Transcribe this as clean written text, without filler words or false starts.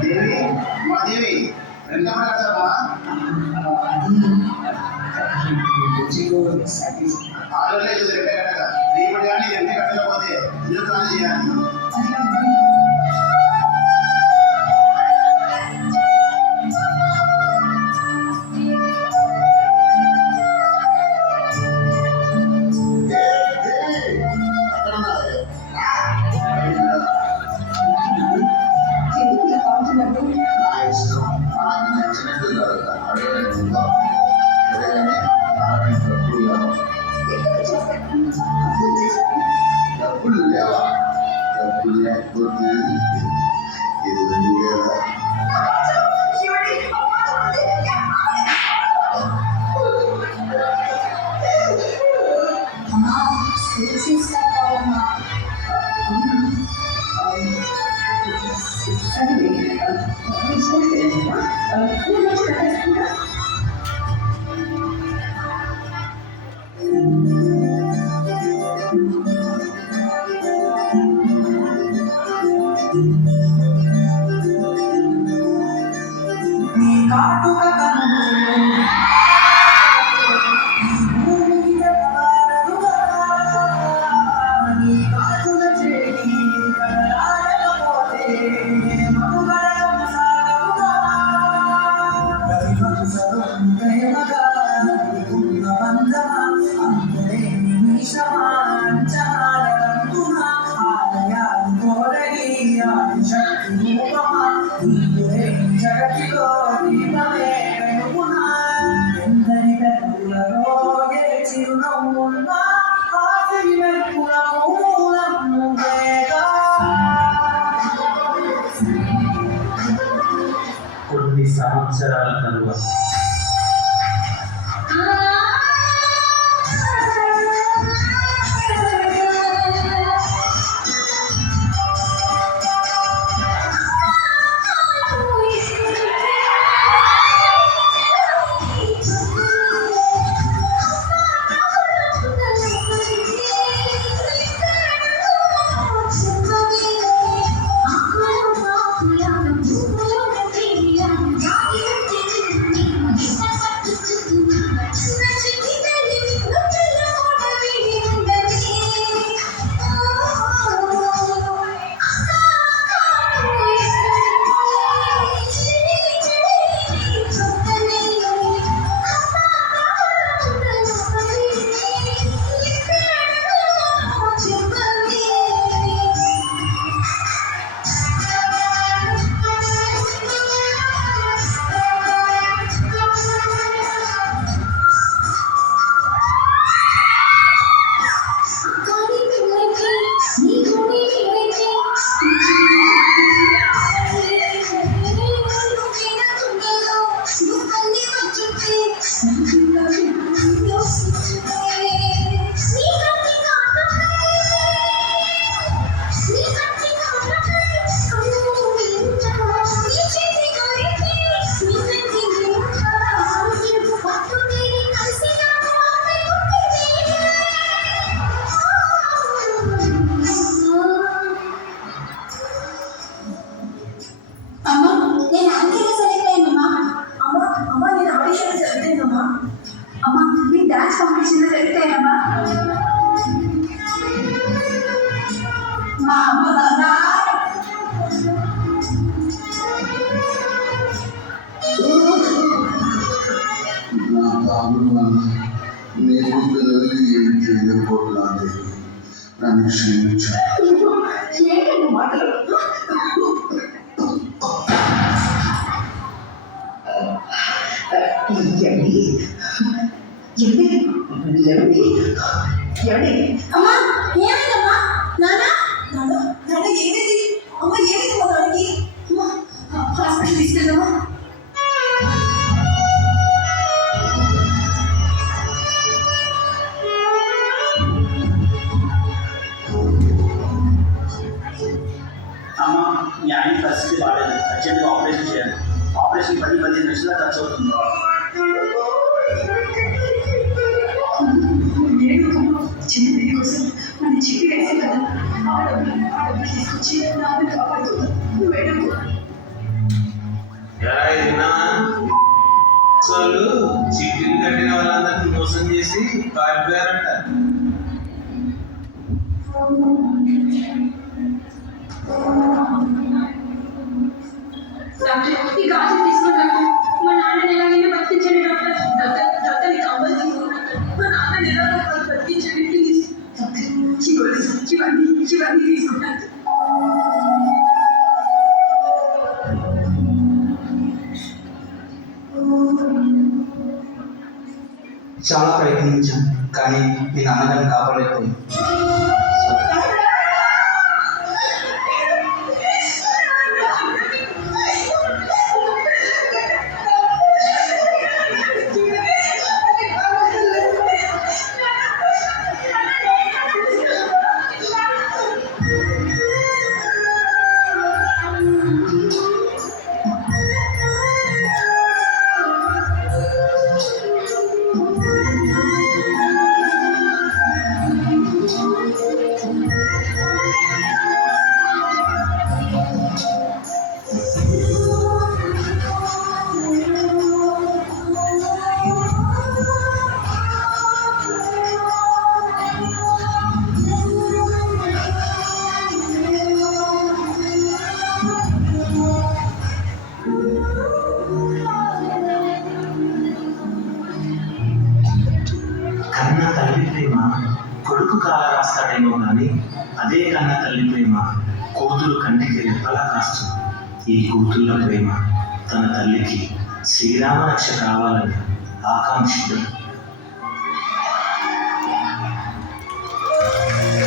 దేవి మా దేవి ఎంత పడతావా? ఆరు రోజులు రేపే కట్టక రేపటి కానీ ఎంత కట్టకపోతే ఎందుకు కానీ చేయాలి? డబ్బులు లేవా? డబ్బులు లేకపోతే ఇది లేదా? కొన్ని సంవత్సరాల తరువాత డాన్స్ కాంపిటీషన్ సెలెక్ట్ అయ్యామా? మా అమ్మ నా బాబుని వల్ల నేను పిల్లలకి ఏం చేయకపోతున్నాను. నన్ను క్షమించాను. ఏంటండి మాటలు? అమ్మా ఏమైందమ్మా? నానా నాన్న నాన్న ఏమైంది? అమ్మ ఏమైంది మా నాన్నకి? అమ్మా హాస్పిటల్ తీసుకెళ్దామా? అమ్మ మీ ఆయన పరిస్థితి బాగాలేదు, అర్జెంట్గా ఆపరేషన్ చేయాలి. ఆపరేషన్ 10-15 లక్షల ఖర్చు అవుతుంది. చిన్న కోసం మన చిట్టి వేసే కదా ఆడపిల్ల తీసుకొచ్చి నాన్న కాపాడుతుంది నువ్వు వెళ్ళకు. ఎలా అయినా వాళ్ళు చికెన్ కట్టిన వాళ్ళందరినీ మోసం చేసి పారిపోయారంట. డాక్టర్ ఈ గాజులు తీసుకున్నాను. మా నాన్నని ఎలాగైనా బతికించండి డాక్టర్. డాక్టర్ నీకు అవ్వదు తీసుకున్నాను. మా నాన్నని ఎలాగో బతికించండి ప్లీజ్ డాక్టర్. ఇవన్నీ తీసుకున్నాను. చాలా ప్రయత్నించాం కానీ మీ నాన్నగారిని కాపాడలేకపోయింది. కన్న తల్లి ప్రేమ కొడుకు కాల రాస్తాడేమో కానీ అదే కన్న తల్లి ప్రేమ కూతురు కంటికి రెప్పలా కాస్తుంది. ఈ కూతుళ్ళ ప్రేమ తన తల్లికి శ్రీరామ రక్ష కావాలని ఆకాంక్షించడం